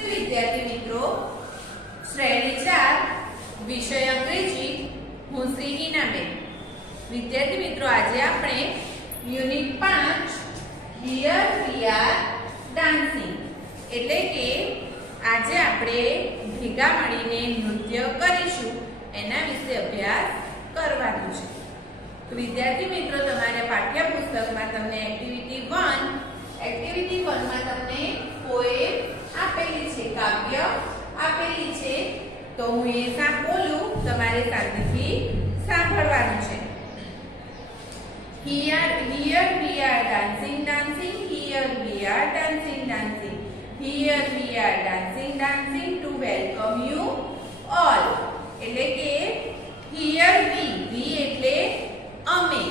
विद्यार्थी मित्रों, श्रेणी 4 विषय अंग्रेजी हूँ श्री हीनाबेन। विद्यार्थी मित्रों, आज आपणे unit 5 here we are dancing એટલે કે આજે આપણે ભેગા મળીને નૃત્ય કરીશું એના વિશે અભ્યાસ કરવાનો છે। તો વિદ્યાર્થી મિત્રો, તમારા પાઠ્યપુસ્તકમાં તમને એક્ટિવિટી 1 માં તમને પોએમ આપેલી છે, કાવ્ય આપેલી છે। તો હું એ બોલું, તમારે શાંતિથી સાંભળવાનું છે। Here we are dancing, dancing. Here we are dancing, dancing. Here we are dancing, dancing to welcome you all. એટલે કે here we એટલે અમે।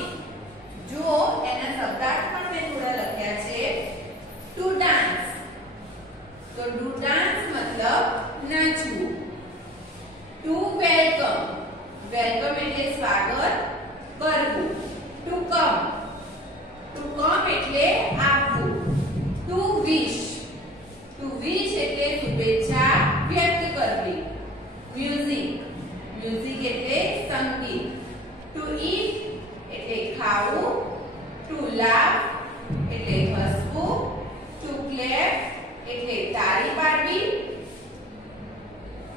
જો એના શબ્દાર્થ પણ મેં થોડા લખ્યા છે। to dance, તો to dance मतलब નાચવું। to welcome, welcome એટલે સ્વાગત કરવું। to come એટલે આપવું। to wish એટલે શુભેચ્છા વ્યક્ત કરવી। music એટલે સંગીત। to eat એટલે ખાવું। to laugh એટલે હસવું। to clap એટલે તાળી પાડવી।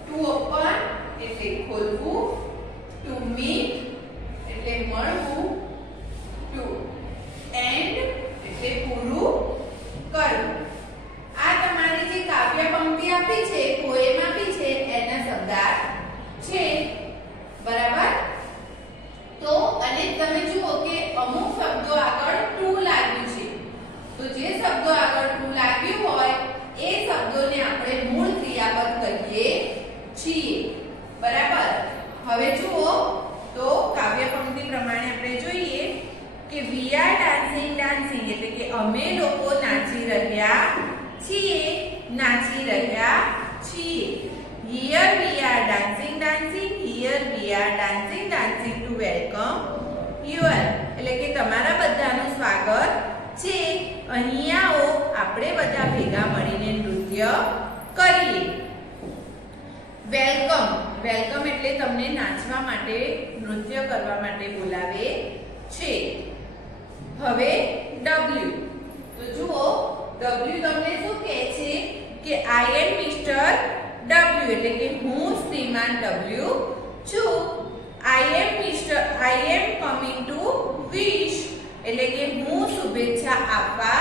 to open એટલે ખોલવું। to meet એટલે મળવું। to end એટલે પૂરું કરવું। આ તમારી જે કાવ્ય પંક્તિ આપી છે, પોએમ આપી છે, એના શબ્દાર્થ છે, બરાબર। તો અને તમે જુઓ કે અમુક શબ્દો આગળ ટુ લાગ્યું છે, તો જે શબ્દો આગળ ટુ લાગ્યું હોય એ શબ્દોને આપણે મૂળ ક્રિયાપદ કહીએ છીએ, બરાબર। હવે જુઓ તો કાવ્ય પંક્તિ પ્રમાણે આપણે જોઈએ કે વી આર ડાન્સિંગ, ડાન્સિંગ એટલે કે અમે લોકો નાચી રહ્યા છીએ, નાચી રહ્યા છીએ। Here we are dancing, dancing. Here we are dancing, dancing two welcome you all એટલે કે તમારા બધાનું સ્વાગત છે। અહીં આવો, આપણે બધા ભેગા મળીને નૃત્ય કરીએ। વેલકમ, વેલકમ એટલે તમને નાચવા માટે, નૃત્ય કરવા માટે બોલાવે છે। હવે W, તો જુઓ W તમને શું કહે છે કે આઈ એમ મિસ્ટર W એટલે કે હું શ્રીમાન W છું। આઈ એમ કમિંગ ટુ વિશ એટલે કે હું શુભેચ્છા આપવા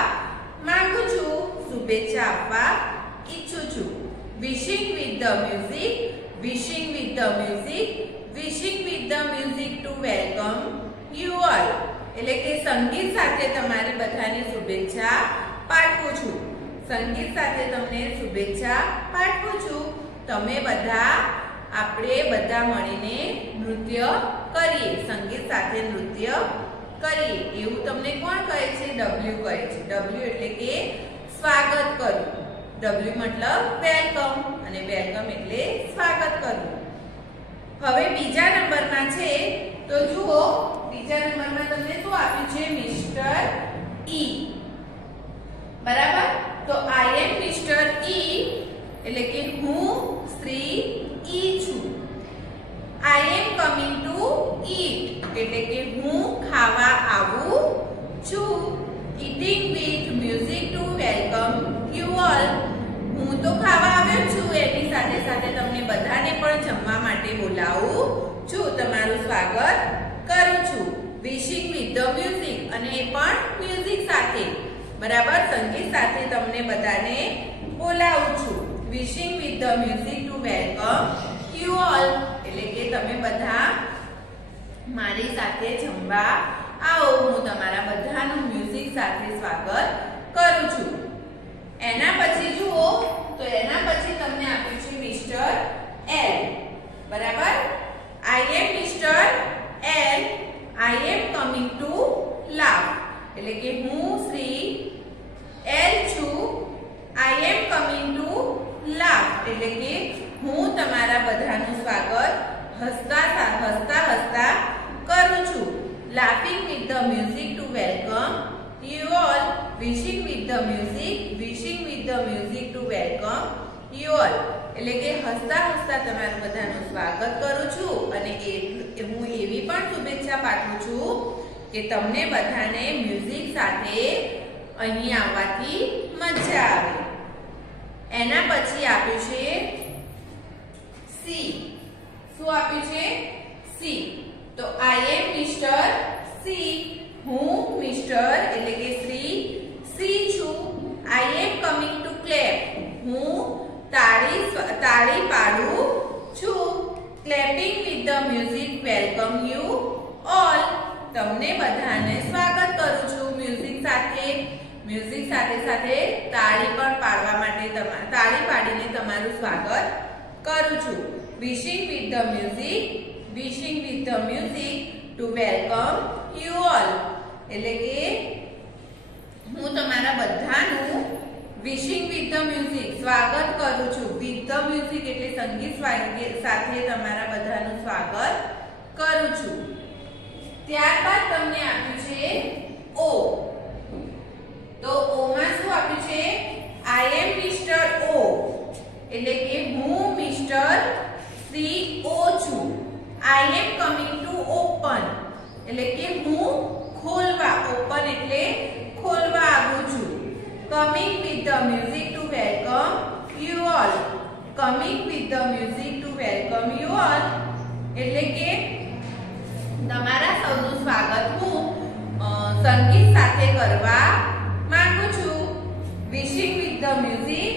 માંગુ છું, શુભેચ્છા આપવા ઈચ્છું છું। Wishing with the music, wishing with the music, wishing with the music to welcome you all એટલે કે સંગીત સાથે તમારી બધાની શુભેચ્છા પાઠવું છું, સંગીત સાથે તમને શુભેચ્છા પાઠવું છું। તમે બધા, આપણે બધા મળીને નૃત્ય કરીએ, સંગીત સાથે નૃત્ય કરીએ એવું તમને કોણ કહે છે? W કહે છે। W એટલે કે સ્વાગત કરવું। W મતલબ વેલકમ અને વેલકમ એટલે સ્વાગત કરવું। હવે બીજા નંબરમાં છે, તો જુઓ બીજા નંબરમાં તમને શું આપ્યું છે? મિસ્ટર E, બરાબર। તો આઈ એમ મિસ્ટર E એટલે કે હું શ્રી E છું। I am coming to eat એટલે કે હું ખાવા આવું છું। Eating with music to welcome you all હું તો ખાવા આવ્યો છું, એની સાથે સાથે તમને બધાને પણ જમવા માટે બોલાવું છું, તમારું સ્વાગત કરું છું। વિશિંગ વિથ ધ મ્યુઝિક અને એ પણ મ્યુઝિક સાથે, બરાબર, સંગીત સાથે તમને બધાને બોલાવું છું। Wishing with the music to welcome you all એટલે કે તમે બધા મારી સાથે જમવા આવો, હું તમારા બધાનું મ્યુઝિક સાથે સ્વાગત કરું છું। એના પછી જુઓ તો એના પછી તમને આપ્યું છે મિસ્ટર L, બરાબર। I am mister L, I am coming to laugh એટલે કે હું શ્રી L છું। I am coming to laugh એટલે કે હું તમારા બધાનું સ્વાગત હસતા હસતા કરું છું। Laughing with the music to welcome you all, wishing with the music, wishing with the music to welcome you all એટલે કે હસતા હસતા તમારું બધાનું સ્વાગત કરું છું અને હું એવી પણ શુભેચ્છા પાઠવું છું કે તમને બધાને મ્યુઝિક સાથે અહીં આવવાથી મજા આવે. એના પછી આપ્યું છે સી. શું આપ્યું છે? સી. તો આઈ એમ મિસ્ટર સી. હું મિસ્ટર એટલે કે શ્રી સી છું. I am coming two clap. હું તાળી પાડું છું. Clapping with the music welcome you all. તમને બધાને સ્વાગત કરું છું મ્યુઝિક સાથે. મ્યુઝિક સાથે સાથે તાળી પણ પાડવા માટે તાળી પાડીને તમારું સ્વાગત કરું છું. Wishing with the music to welcome you all એટલે કે હું તમારા બધાનું વિશિંગ વિથ ધ મ્યુઝિક સ્વાગત કરું છું. વિથ ધ મ્યુઝિક એટલે સંગીત સાથે તમારા બધાનું સ્વાગત કરું છું. ત્યારબાદ તમને આપ્યું છે ઓ. તો ઓ માં શું આપ્યું છે? આઈ એમ મિસ્ટર ઓ એટલે કે હું મિસ્ટર શ્રી ઓ છું. I am coming to open એટલે કે હું ખોલવા, ઓપન એટલે ખોલવા આવું છું. Coming with the music to welcome you all. Coming with the music to welcome you all એટલે કે તમારા સૌનું સ્વાગત હું સંગીત સાથે કરવા માંગુ છું. Wishing with the music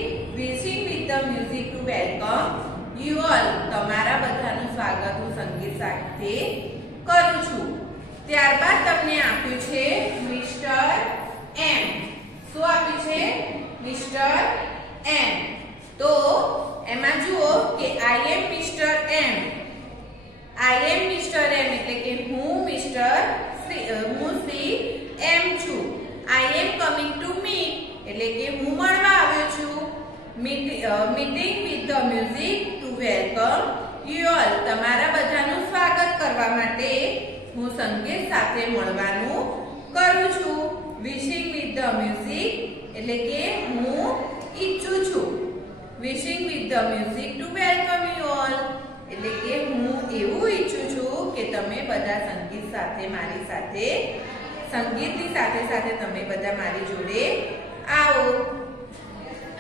to welcome you all. તમારા બધાનું સ્વાગત હું સંગીત સાથે કરું છું. ત્યારબાદ તમને આપ્યું છે મિસ્ટર એમ. શું આપ્યું છે? મિસ્ટર એમ. તો એમાં જુઓ કે I am mister M. I am mister એમ એટલે કે હું શ્રી એમ છું. I am coming to meet એટલે કે હું મળવા આવ્યો છું. Meeting with the music to welcome you all. તમારા બધાનું સ્વાગત કરવા માટે હું સંગીત સાથે મળવાનું કરું છું. વિશિંગ વિથ ધ મ્યુઝિક એટલે કે હું ઈચ્છું છું. Wishing with the music to welcome you all એટલે કે હું એવું ઈચ્છું છું કે તમે બધા સંગીતની સાથે સાથે તમે બધા મારી જોડે આવો.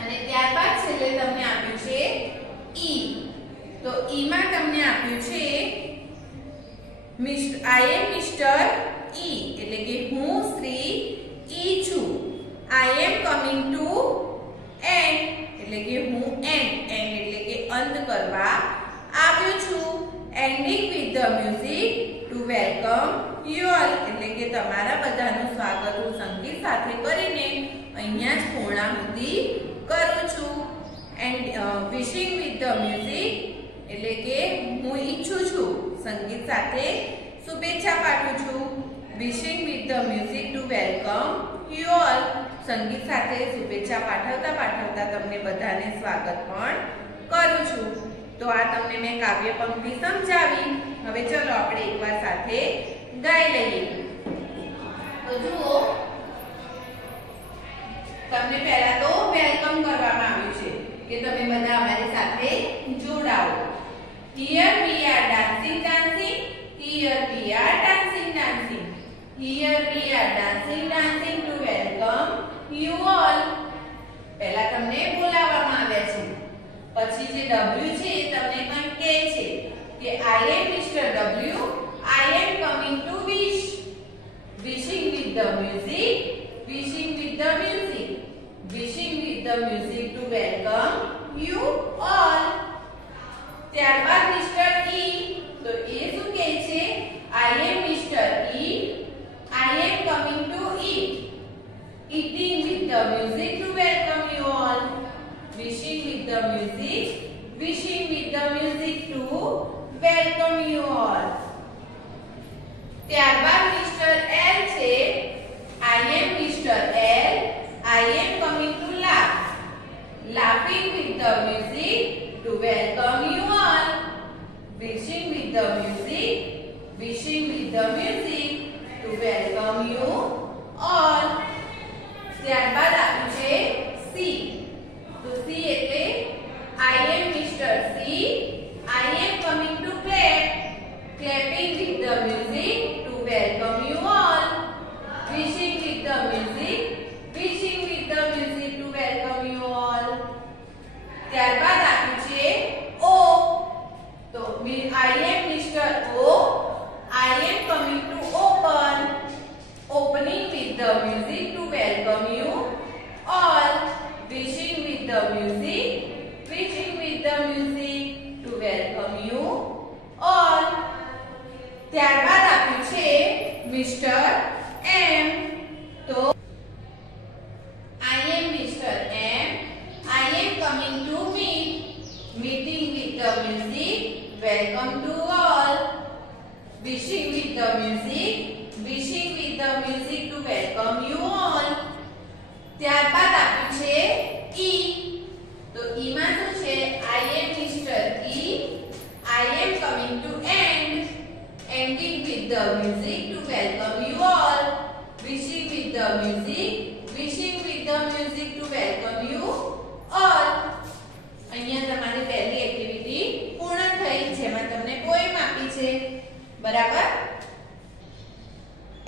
અને ત્યારબાદ છેલ્લે તમને આપ્યું છે ઈ. તો ઈ માં તમને આપ્યું છે આઈ એમ મિસ્ટર ઈ એટલે કે હું શ્રી ઈ છું. I am coming to and એટલે કે હું એન્ડ એટલે કે અંત કરવા આવ્યો છું. Ending with the music to welcome you all એટલે કે તમારા બધાનું સ્વાગત હું સંગીત સાથે કરીને અહીંયા જ પૂર્ણાહુતિ કરું છું. And wishing with the music એટલે કે હું ઈચ્છું છું, સંગીત સાથે શુભેચ્છા પાઠવું છું. Wishing with the music to welcome you all સંગીત સાથે શુભેચ્છા પાઠવતા તમને બધાને સ્વાગત પણ કરું છું. તો આ તમને મેં કાવ્ય પંક્તિ સમજાવી. હવે ચલો આપણે એકવાર સાથે ગાઈ લઈએ. તો જુઓ, તમને પહેલા તો વેલકમ કરવામાં આવ્યું છે કે તમે બધા અમારી સાથે જોડાઓ. Here we are dancing. Here we are dancing. Here we are dancing to welcome you all. પહેલા તમને બોલાવવામાં આવ્યા છે. પછી જે W છે તમને પણ કહે છે કે I am Mr. W. I am coming to wish. Wishing with the music to welcome you all. ત્યારબાદ મિસ્ટર E. તો એ શું કહે છે? I am Mr. E. I am coming to eat. Eating with the music to welcome you all. Wishing with the music to welcome you all. ત્યારબાદ mister L છે. I am Mr. L. I am coming to laugh. Laughing with the music to welcome you all. Wishing with the music to welcome you all. ત્યારબાદ આપ્યું છે C. તો C એટલે welcome to all. Wishing with the music, wishing with the music to welcome you all. ત્યારબાદ આપ્યું છે E. તો E માં શું છે? I am mister E, I am coming to end, ending with the music to welcome you all. Wishing with the music, wishing with the music to welcome you all. અહીંયા તમારી પહેલી activity પૂર્ણ થઈ, જેમાં તમને પોએમ આપી છે. બરાબર.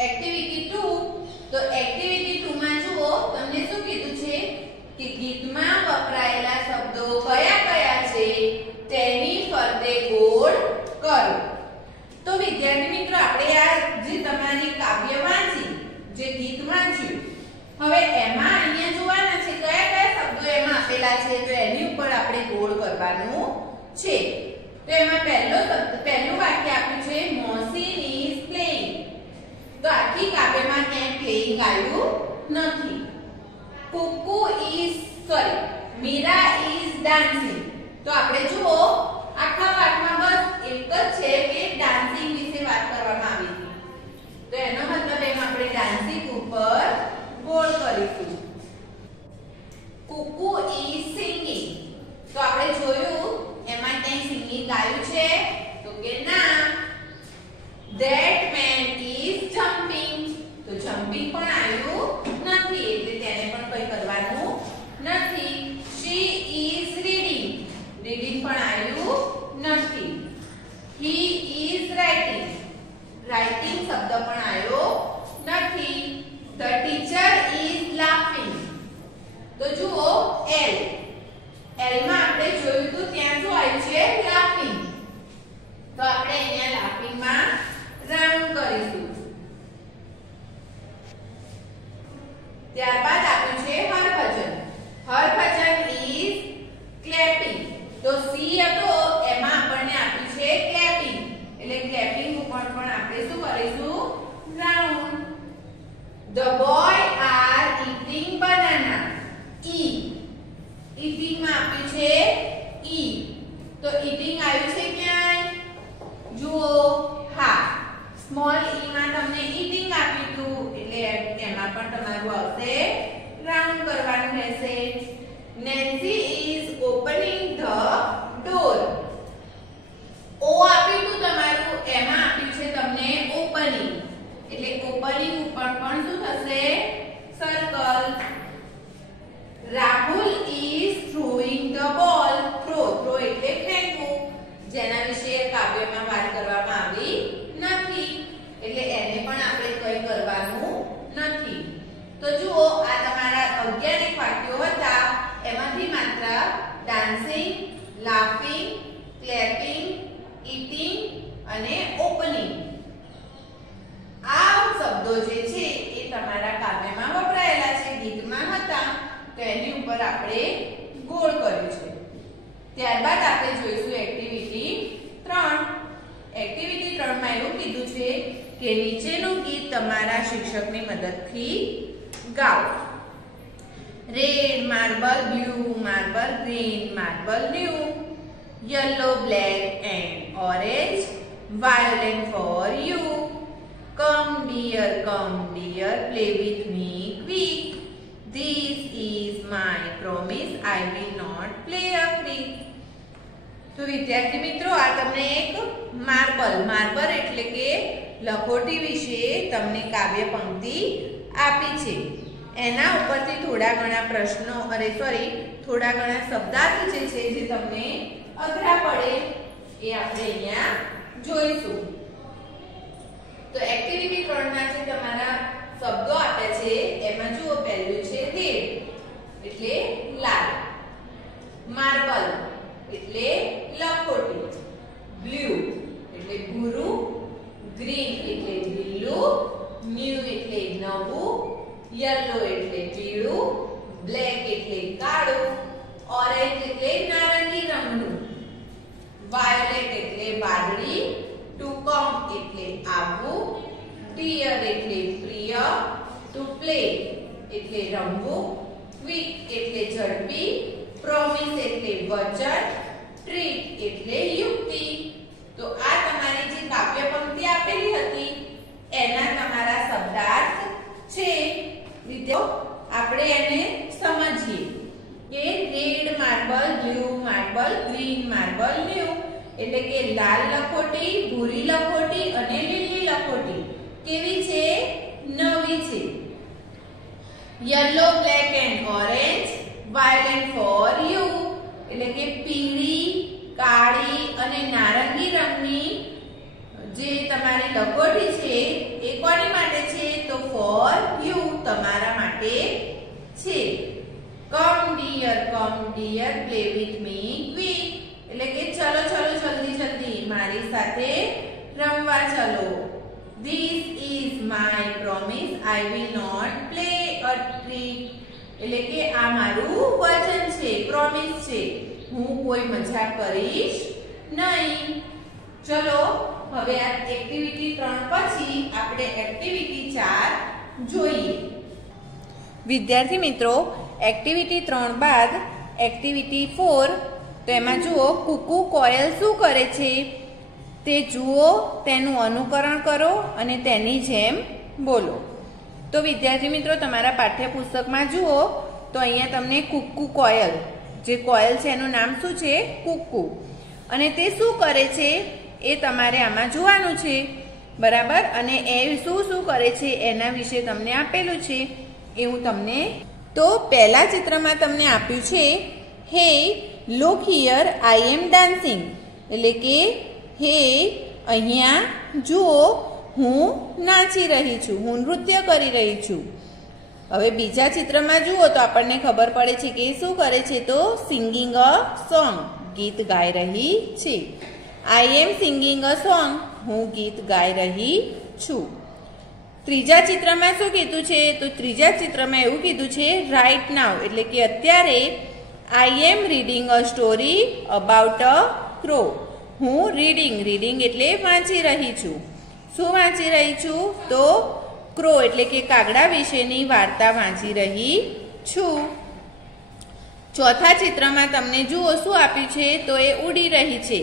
એક્ટિવિટી 2. તો એક્ટિવિટી 2 માં જુઓ તમને શું કીધું છે કે ગીતમાં વપરાયેલા શબ્દો કયા કયા છે તેની ફરતે ગોળ કરો. તો વિદ્યાર્થી મિત્રો, આપણે આ જે તમારી કાવ્ય વાંચી, જે ગીત વાંચ્યું, હવે એમાં અહીંયા જોવાના છે કયા કયા શબ્દો એમાં આપેલા છે, તો એની ઉપર આપણે ગોળ કરવાનું છે. તો એમાં પહેલું વાક્ય આપ્યું છે મોસીન ઇઝ પ્લેઇંગ. તો આખી કાવ્યમાં ક્યાંય પ્લેઇંગ આવ્યું નથી. કુકુ ઇઝ મીરા ઇઝ ડાન્સિંગ. તો આપણે જુઓ આખા પાઠમાં બસ એક જ છે કે ડાન્સિંગ વિશે વાત કરવામાં આવી હતી. તો એનો મતલબ એમ આપણે ડાન્સિંગ ઉપર ગોળ કરીશું. કુકુ ઇઝ સિંગિંગ. તો આપણે જોયું એમાં ક્યાંય સિંગિંગ આવ્યું છે? તો કે ના. That main is jumping. તો જમ્પિંગ પણ આવ્યું નથી, એટલે તેને પણ કંઈ કરવાનું નથી. She is reading. રીડિંગ પણ આવ્યું નથી. he is writing. writing શબ્દ પણ આવ્યો નથી. the teacher is laughing. તો જુઓ l માં આપણે જોયું તો ત્યાં શું આવ્યું છે? laughing. તો આપણે અહીંયા laughing માં રાઉન્ડ કરીશું. ત્યારબાદ આપ્યું છે હરભજન. Harbhajan is clapping. તો સી હતો એમાં આપણને આપ્યું છે ક્લેપિંગ, એટલે ક્લેપિંગ ઉપર પણ આપણે શું કરીશું? Round. The boy are eating banana. E eating માં આપ્યું છે ઈ. તો eating આવ્યું છે ક્યાંય? જુઓ હા, સ્મોલ ઈ માં તમને eating આપ્યું હતું, એટલે એમાં પણ તમારું આવશે રાઉન્ડ કરવાનું રહેશે. Nancy is opening the door. ઓ આપ્યું હતું તમારું, એમાં આપ્યું છે તમને ઓપનિંગ, એટલે ઓપનિંગ ઉપર પણ શું થશે? Circle. Rahul is throwing the ball. Throw એટલે ફેંકવું, જેના વિશે કાવ્યમાં વાત કરવામાં આવી નથી, એટલે એને પણ આપણે કંઈ કરવાનું નથી. તો જુઓ આ તમારા 11 વાક્યો હતા, એમાંથી માત્ર ડાન્સિંગ, લાફિંગ, ક્લેપિંગ, ઈટિંગ અને ઓપનિંગ આ શબ્દો જે છે એ તમારા કાવ્યમાં વપરાયેલા છે, ગીતમાં હતા, તો એની ઉપર આપણે ગોળ કર્યું છે. ત્યારબાદ આપણે જોઈશું એક્ટિવિટી 3. એક્ટિવિટી 3 માં એવું કીધું છે કે નીચેનું ગીત તમારા શિક્ષકની મદદથી ગાઓ. Red marble, blue marble, green marble, new, yellow, black and orange, violet for you. Come dear, play with me quick. This is my promise, I will not play a trick. તો વિદ્યાર્થી મિત્રો, આ તમને એક માર્બલ એટલે કે લખોટી વિશે તમને કાવ્ય પંક્તિ આપી છે. એના ઉપરથી થોડા ઘણા પ્રશ્નો થોડા ઘણા શબ્દાર્થ જે છે જે તમને અઘરા પડે એ આપણે અહીંયા જોઈશું. તો એક્ટિવિટી 3 ના જે તમારા શબ્દો આપ્યા છે એમાં જુઓ, પહેલું છે રેડ એટલે લાલ, માર્બલ એટલે લખોટી, બ્લુ એટલે ભૂરું, ગ્રીન એટલે લીલું, ન્યુ એટલે નવું, યલો એટલે પીળું, બ્લેક એટલે કાળું, ઓરેન્જ એટલે નારંગી રંગનું, વાયોલેટ એટલે વાદળી, ટુ કમ એટલે આવવું, ડિયર એટલે પ્રિય, ટુ પ્લે એટલે રમવું, ક્વિક એટલે ઝડપી, પ્રોમિસ એટલે વચન, ટ્રીટ એટલે યુક્તિ. Marble, green marble new. એટલે કે લાલ લખોટી, ભૂરી લખોટી અને લીલી લખોટી કેવી છે? નવી છે. Yellow, black and orange, violet for you. એટલે કે પીળી, કાળી અને નારંગી રંગની જે તમારી લખોટી છે એ કોની માટે છે? તો ફોર યુ, તમારા માટે છે. Come dear play with me quick. એટલે કે ચલો ચલો જલ્દી જલ્દી મારી સાથે રમવા ચલો. This is my promise I will not play a trick. એટલે કે આ મારું વચન છે, પ્રોમિસ છે, હું કોઈ મજાક કરીશ નહીં. ચલો હવે આ એક્ટિવિટી 3 પછી આપણે એક્ટિવિટી 4 જોઈએ. વિદ્યાર્થી મિત્રો, એક્ટિવિટી 3 બાદ એક્ટિવિટી 4, તો એમાં જુઓ કુકુ કોયલ શું કરે છે તે જુઓ, તેનું અનુકરણ કરો અને તેની જેમ બોલો. તો વિદ્યાર્થી મિત્રો, તમારા પાઠ્યપુસ્તકમાં જુઓ તો અહીંયા તમને કુકુ કોયલ, જે કોયલ છે એનું નામ શું છે? કુકુ. અને તે શું કરે છે એ તમારે આમાં જોવાનું છે, બરાબર. અને એ શું શું કરે છે એના વિશે તમને આપેલું છે એવું તમને. તો પહેલા ચિત્રમાં તમને આપ્યું છે hey look here I am dancing. એટલે કે હે, અહીંયા જુઓ હું નાચી રહી છું, હું નૃત્ય કરી રહી છું. હવે બીજા ચિત્રમાં જુઓ તો આપણને ખબર પડે છે કે શું કરે છે? તો સિંગિંગ અ સોંગ, ગીત ગાઈ રહી છે. I M singing a song, હું ગીત ગાઈ રહી છું. ત્રીજા ચિત્રમાં શું કીધું છે? તો ત્રીજા ચિત્રમાં એવું કીધું છે રાઇટ નાઉ. એટલે કે અત્યારે I am reading a story about a crow. હું રીડિંગ એટલે વાંચી રહી છું. શું વાંચી રહી છું? તો ક્રો એટલે કે કાગડા વિશેની વાર્તા વાંચી રહી છું. ચોથા ચિત્રમાં તમને જુઓ શું આપ્યું છે? તો એ ઉડી રહી છે.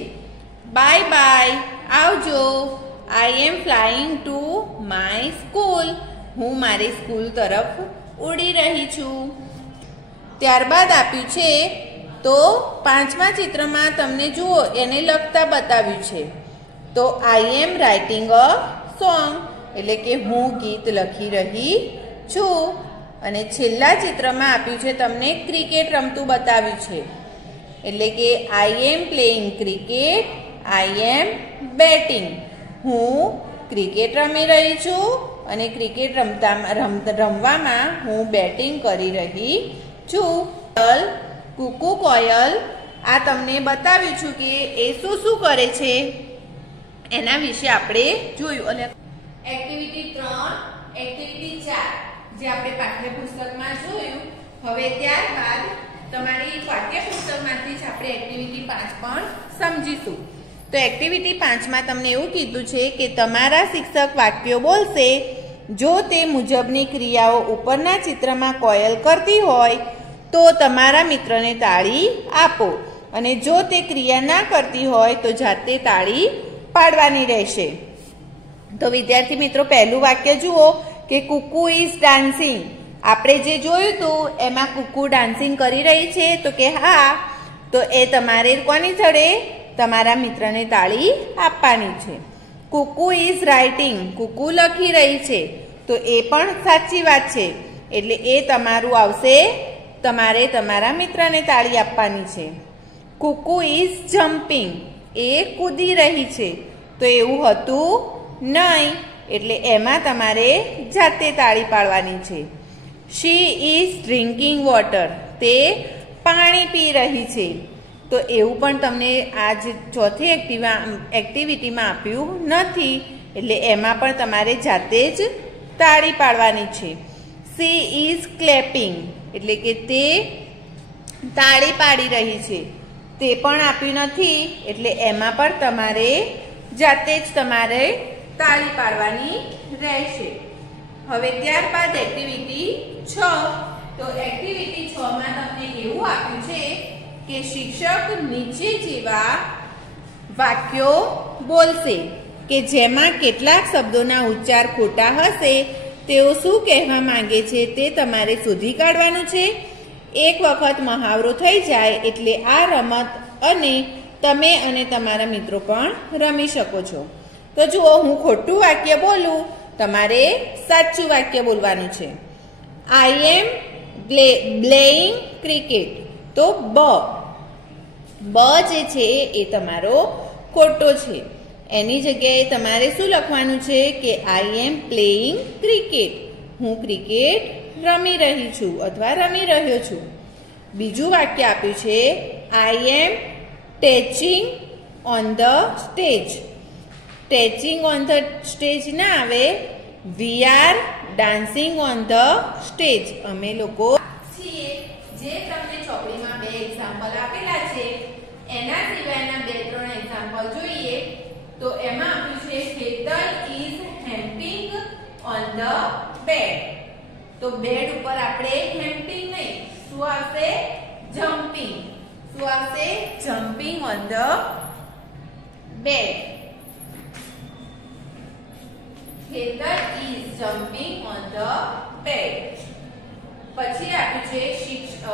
બાય બાય, આવજો. આઈ એમ ફ્લાઇંગ ટુ માય સ્કૂલ. હું મારી સ્કૂલ તરફ ઉડી રહી છું. ત્યારબાદ આપ્યું છે તો પાંચમા ચિત્રમાં તમને જુઓ એને લખતા બતાવ્યું છે. તો I M writing a song. એટલે કે હું ગીત લખી રહી છું. અને છેલ્લા ચિત્રમાં આપ્યું છે તમને ક્રિકેટ રમતું બતાવ્યું છે. એટલે કે I am playing cricket, I am batting. હું ક્રિકેટ રમી રહી છું અને ક્રિકેટ રમવામાં હું બેટિંગ કરી રહી છું. કુકુ કોયલ આ તમને બતાવ્યું છું કે એ શું શું કરે છે એના વિશે આપણે જોયું. અને એક્ટિવિટી 3, એક્ટિવિટી 4 જે આપણે પાઠ્યપુસ્તકમાં જોયું. હવે ત્યારબાદ તમારી પાઠ્યપુસ્તકમાંથી જ આપણે એક્ટિવિટી 5 પણ સમજીશું. તો એક્ટિવિટી 5માં તમને એવું કીધું છે કે તમારા શિક્ષક વાક્યો બોલશે. જો તે મુજબની ક્રિયાઓ ઉપરના ચિત્રમાં કોયલ કરતી હોય તો તમારા મિત્રને તાળી આપો, અને જો તે ક્રિયા ના કરતી હોય તો જાતે તાળી પાડવાની રહેશે. તો વિદ્યાર્થી મિત્રો, પહેલું વાક્ય જુઓ કે કુકુ ઇઝ ડાન્સિંગ. આપણે જે જોયું હતું એમાં કુકુ ડાન્સિંગ કરી રહી છે, તો કે હા. તો એ તમારે કોની જોડે? તમારા મિત્રને તાળી આપવાની છે. કુકુ ઇઝ રાઇટિંગ. કુકુ લખી રહી છે, તો એ પણ સાચી વાત છે. એટલે એ તમારું આવશે, તમારે તમારા મિત્રને તાળી આપવાની છે. કુકુ ઇઝ જમ્પિંગ. એ કૂદી રહી છે, તો એવું હતું નહીં. એટલે એમાં તમારે જાતે તાળી પાડવાની છે. She is drinking water. તે પાણી પી રહી છે, તો એવું પણ તમને આ જ ચોથી એક્ટિવિટીમાં આપ્યું નથી. એટલે એમાં પણ તમારે જાતે જ તાળી પાડવાની છે. She is clapping. એટલે કે તે તાળી પાડી રહી છે, તે પણ આપ્યું નથી. એટલે એમાં પણ તમારે જાતે જ તમારે તાળી પાડવાની રહેશે. હવે ત્યારબાદ એક્ટિવિટી 6. તો એક્ટિવિટી 6માં તમને એવું આપ્યું છે કે શિક્ષક નીચે જેવા વાક્યો બોલશે કે જેમાં કેટલાક શબ્દોના ઉચ્ચાર ખોટા હશે. તેઓ શું કહેવા માંગે છે તે તમારે શોધી કાઢવાનું છે. એક વખત મહાવરો થઈ જાય એટલે આ રમત અને તમે અને તમારા મિત્રો પણ રમી શકો છો. તો જુઓ, હું ખોટું વાક્ય બોલું, તમારે સાચું વાક્ય બોલવાનું છે. I am playing cricket. તો બ જે છે એ તમારો ખોટો છે. એની જગ્યાએ તમારે શું લખવાનું છે કે આઈ એમ પ્લેઇંગ ક્રિકેટ. હું ક્રિકેટ રમી રહી છું અથવા રમી રહ્યો છું. બીજું વાક્ય આપ્યું છે I am teaching on the stage. Teaching on the stage ના આવે, we are dancing on the stage. અમે લોકો છીએ. જે તમને ચોપડીમાં 2 એક્ઝામ્પલ આપેલા છે એના સિવાયના 2-3 એક્ઝામ્પલ જોઈએ તો એમાં આપ્યું છે kettle is humping on the bed. તો બેડ ઉપર આપણે હેમ્પિંગ નહીં, શું આવશે? જમ્પિંગ. શું આવશે? Jumping on the bed. Kettle is jumping on the bed. પછી આપ્યું છે શિક્ષક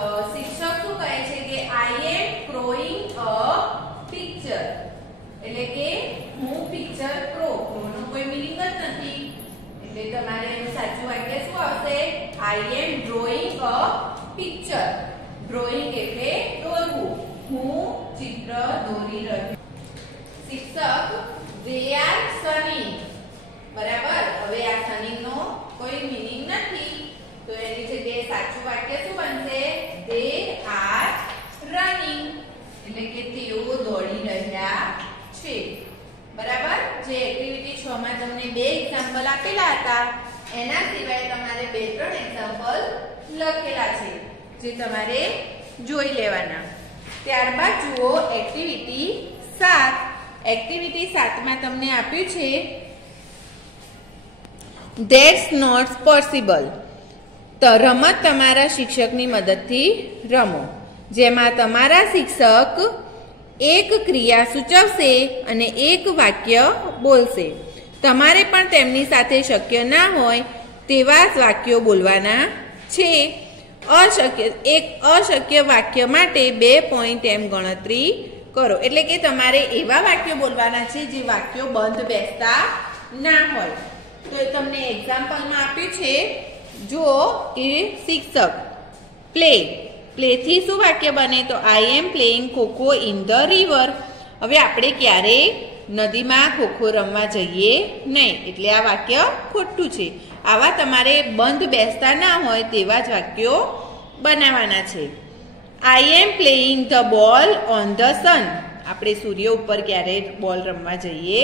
શું કહે છે કે I M drawing a picture. એટલે કે હું પિક્ચર નો કોઈ મીનિંગ જ નથી. એટલે તમારે એનું સાચું વાક્ય શું આવશે? આઈ એમ ડ્રોઈંગ અ પિક્ચર. ડ્રોઈંગ એટલે દોરવું. હું ચિત્ર દોરી રહ્યો. શિક્ષક they are sunning. બરાબર. હવે આ sunning નો કોઈ મીનિંગ નથી તો એની જગ્યાએ સાચું વાક્ય શું બનશે? they are running. એટલે કે તેઓ દોડી રહ્યા છે. બરાબર. જે એક્ટિવિટી 6 માં તમને 2 એક્ઝામ્પલ આપેલા હતા એના સિવાય તમારે 2-3 એક્ઝામ્પલ લખેલા છે જે તમારે જોઈ લેવાના. ત્યારબાદ જુઓ એક્ટિવિટી 7. એક્ટિવિટી 7 માં તમને આપ્યું છે ધેટ્સ નોટ પોસિબલ. તો રમત તમારા શિક્ષકની મદદથી રમો, જેમાં તમારા શિક્ષક એક ક્રિયા સૂચવશે અને એક વાક્ય બોલશે. તમારે પણ તેમની સાથે શક્ય ના હોય તેવા જ વાક્યો બોલવાના છે. અશક્ય વાક્ય માટે 2 પોઈન્ટ એમ ગણતરી કરો. એટલે કે તમારે એવા વાક્યો બોલવાના છે જે વાક્યો બંધ બેસતા ના હોય. તો તમને એક્ઝામ્પલમાં આપ્યું છે જુઓ કે શિક્ષક પ્લે થી શું વાક્ય બને? તો I am playing kho kho in the river. હવે આપણે ક્યારેય નદીમાં ખોખો રમવા જઈએ નહીં, એટલે આ વાક્ય ખોટું છે. આવા તમારે બંધ બેસતા ના હોય તેવા જ વાક્યો બનાવવાના છે. I am playing the ball on the sun. આપણે સૂર્ય ઉપર ક્યારેય બોલ રમવા જઈએ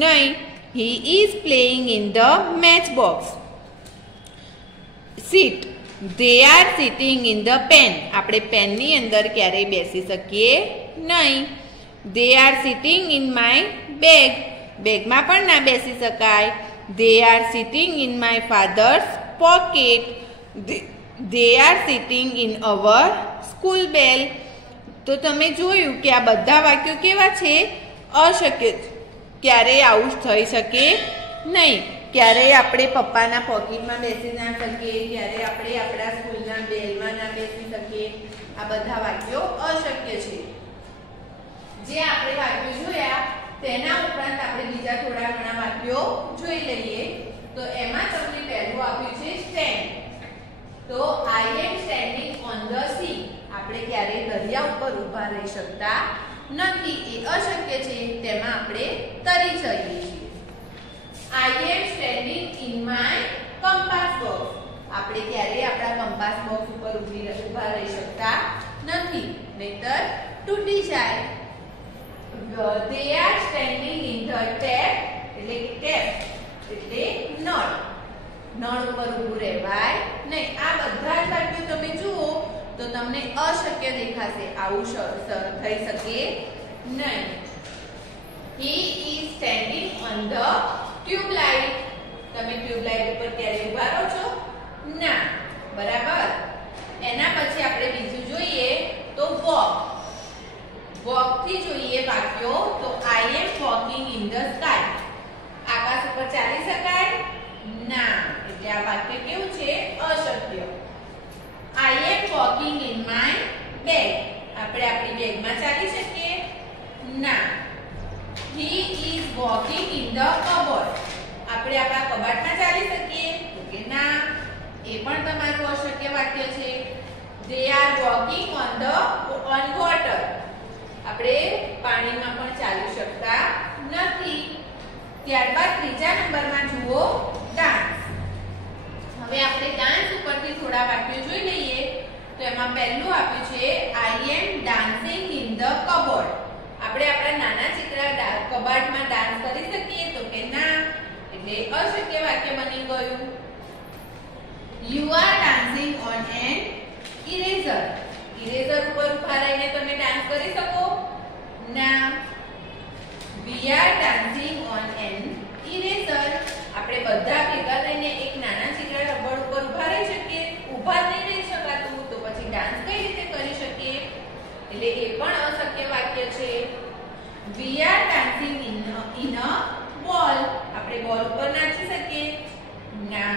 નહીં. He is playing in the match box. Sit they are sitting in the pen. આપણે પેનની અંદર ક્યારેય બેસી શકીએ નહીં. they are sitting in my bag. બેગમાં પણ ના બેસી શકાય. they are sitting in my father's pocket. they are sitting in our school bell. તો તમે જોયું કે આ બધા વાક્યો કેવા છે? અશક્ય. ક્યારેય આવું થઈ શકે નહીં. ક્યારેય આપણે પપ્પાના પોકેટમાં બેસી ના શકીએ, ક્યારેય આપણે આપણા સ્કૂલના બેલમાં ના બેસી શકીએ. આ બધા વાક્યો અશક્ય છે. જે આપણે વાક્યો જોયા તેના ઉપરાંત આપણે બીજા થોડા ઘણા વાક્યો જોઈ લઈએ. તો એમાં તમને પહેલું આપ્યું છે સ્ટેન્ડ. તો I M standing on the sea. આપણે ક્યારેય દરિયા ઉપર ઊભા રહી શકતા નથી, એ અશક્ય છે. તેમાં આપણે તરી જઈએ છીએ. I am standing in my compass box. આપણે ક્યારેય આપણા કંપાસ બોક્સ ઉપર ઊભા રહી શકતા નથી, નહીતર તૂટી જાય. They are standing in the tap. એટલે કે ટેપ એટલે નળ. નળ ઉપર ઊભું રહેવાય નહીં. આ બધા જ વાક્યો તમે જુઓ તો તમને અશક્ય દેખાશે. આવું થઈ શકે નહીં. He is standing on the tube light. તમે ટ્યુબલાઇટ ઉપર ક્યારે ઊભા રહો છો? ના. બરાબર. એના પછી આપણે બીજું જોઈએ તો વોક. વોક થી જોઈએ વાક્યો તો I M walking in the sky. આકાશ ઉપર ચાલી શકાય? ના. એટલે આ વાક્ય કેવું છે? અશક્ય. આઈ એમ વોકિંગ ઇન માય બેગ. આપણે આપણી બેગમાં ચાલી શકીએ? Walking in the cupboard. આપણે આપણા કબાટમાં ચાલી શકીએ તો કે ના, એ પણ તમારું અશક્ય વાક્ય છે. They are walking on water. આપણે પાણીમાં પણ ચાલી શકતા નથી. ત્યારબાદ ત્રીજા નંબરમાં જુઓ ડાન્સ. હવે આપણે ડાન્સ ઉપરથી થોડા વાક્યો જોઈ લઈએ. તો એમાં પહેલું આપ્યું છે I am dancing in the cupboard. આપણે આપણા નાના ચિત્રા કબાટમાં ડાન્સ કરી શકીએ તો કે ના, એટલે અશક્ય વાક્ય બની ગયું. You are dancing on an eraser. Eraser ઉપર ઉભા રહીને તમે ડાન્સ કરી શકો? ના. We are dancing on an eraser. આપણે બધા ભેગા થઈને એક નાના ચિત્ર રબર ઉપર ઉભા રહી શકીએ? ઉભા નહીં રહી શકાતું તો પછી ડાન્સ કઈ રીતે કરી શકીએ? એટલે એ પણ અશક્ય વાક્ય છે. We are dancing in a ball. આપણે બોલ ઉપર નાચી શકીએ? ના.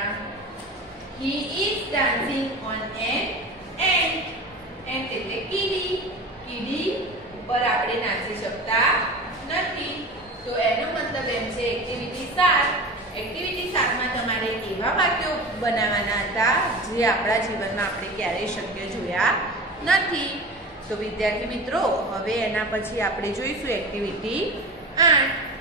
He is dancing on an ant. ant એટલે કીડી. કીડી ઉપર આપણે નાચી શકતા નથી. તો એનો મતલબ એમ છે એક્ટિવિટી 7. એક્ટિવિટી 7 માં તમારે એવા વાક્યો બનાવવાના હતા જે આપણા જીવનમાં આપણે ક્યારેય શક્ય જોયા નથી. તો વિદ્યાર્થી મિત્રો, હવે એના પછી આપણે જોઈશું એક્ટિવિટી 8.